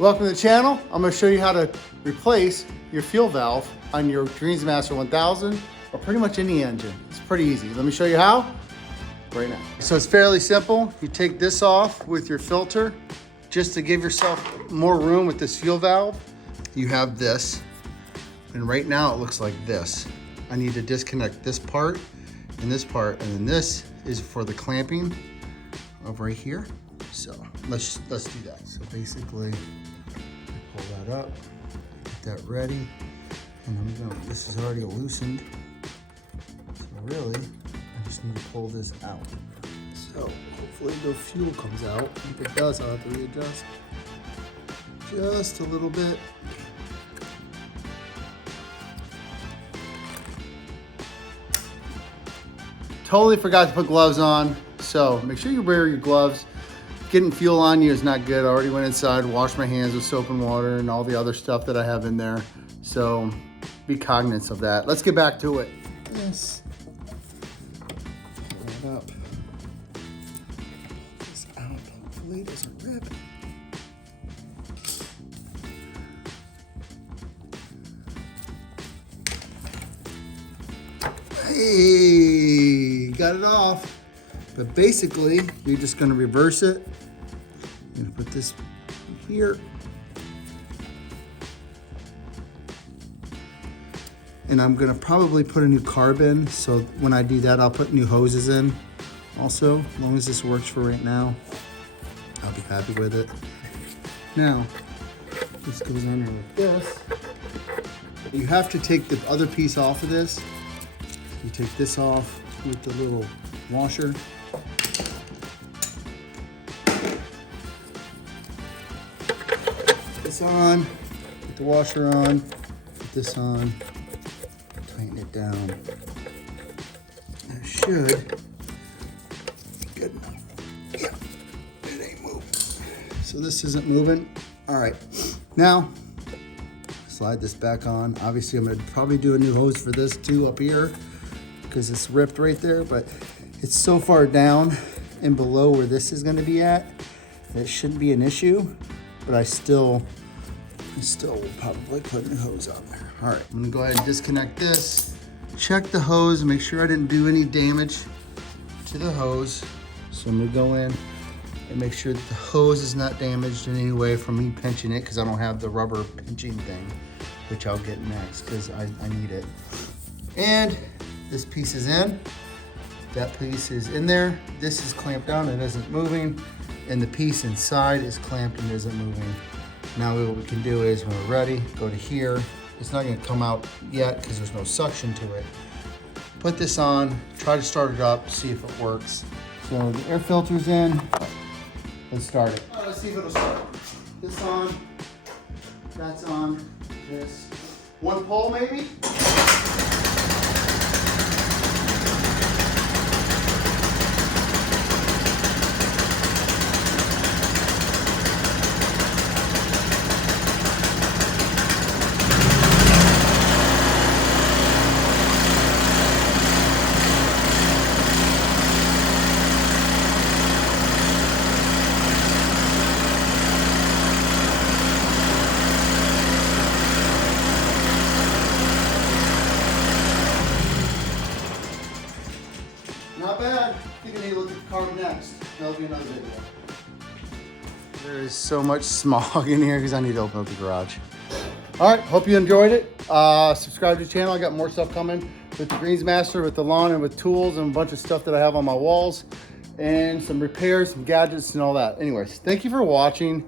Welcome to the channel. I'm going to show you how to replace your fuel valve on your Greensmaster 1000 or pretty much any engine. It's pretty easy. Let me show you how right now. So it's fairly simple. You take this off with your filter just to give yourself more room with this fuel valve. You have this, and right now it looks like this. I need to disconnect this part and this, and then this is for the clamping of right here. So let's do that. So basically, pull that up, get that ready, and this is already loosened. So really, I just need to pull this out. So hopefully no fuel comes out. If it does, I'll have to readjust just a little bit. Totally forgot to put gloves on, so make sure you wear your gloves. Getting fuel on you is not good. I already went inside, washed my hands with soap and water and all the other stuff that I have in there. So be cognizant of that. Let's get back to it. Yes. Pull it up. Pull this out. Hopefully it doesn't rip. Hey, got it off. But basically, you're just gonna reverse it. I'm gonna put this here. And I'm gonna probably put a new carb in. So when I do that, I'll put new hoses in also. As long as this works for right now, I'll be happy with it. Now, this goes under like this. You have to take the other piece off of this. You take this off with the little washer. Put this on, put the washer on, put this on, tighten it down. That should be good enough. Yeah, it ain't moving. So this isn't moving. All right, now slide this back on. Obviously, I'm gonna probably do a new hose for this too up here, because it's ripped right there, but it's so far down and below where this is gonna be at, that it shouldn't be an issue, but I still will probably put a new hose on there. All right, I'm gonna go ahead and disconnect this, check the hose, make sure I didn't do any damage to the hose. So I'm gonna go in and make sure that the hose is not damaged in any way from me pinching it, because I don't have the rubber pinching thing, which I'll get next, because I need it. And this piece is in, that piece is in there. This is clamped down, it isn't moving. And the piece inside is clamped and isn't moving. Now what we can do is, when we're ready, go to here. It's not gonna come out yet because there's no suction to it. Put this on, try to start it up, see if it works. So the air filter's in, let's start it. All right, let's see if it'll start. This on, that's on, this. One pull maybe? Not bad. I think I need to look at the carb next. That'll be another video. There is so much smog in here because I need to open up the garage. All right, hope you enjoyed it. Subscribe to the channel. I got more stuff coming with the Greensmaster, with the lawn, and with tools and a bunch of stuff that I have on my walls, and some repairs, some gadgets, and all that. Anyways, thank you for watching.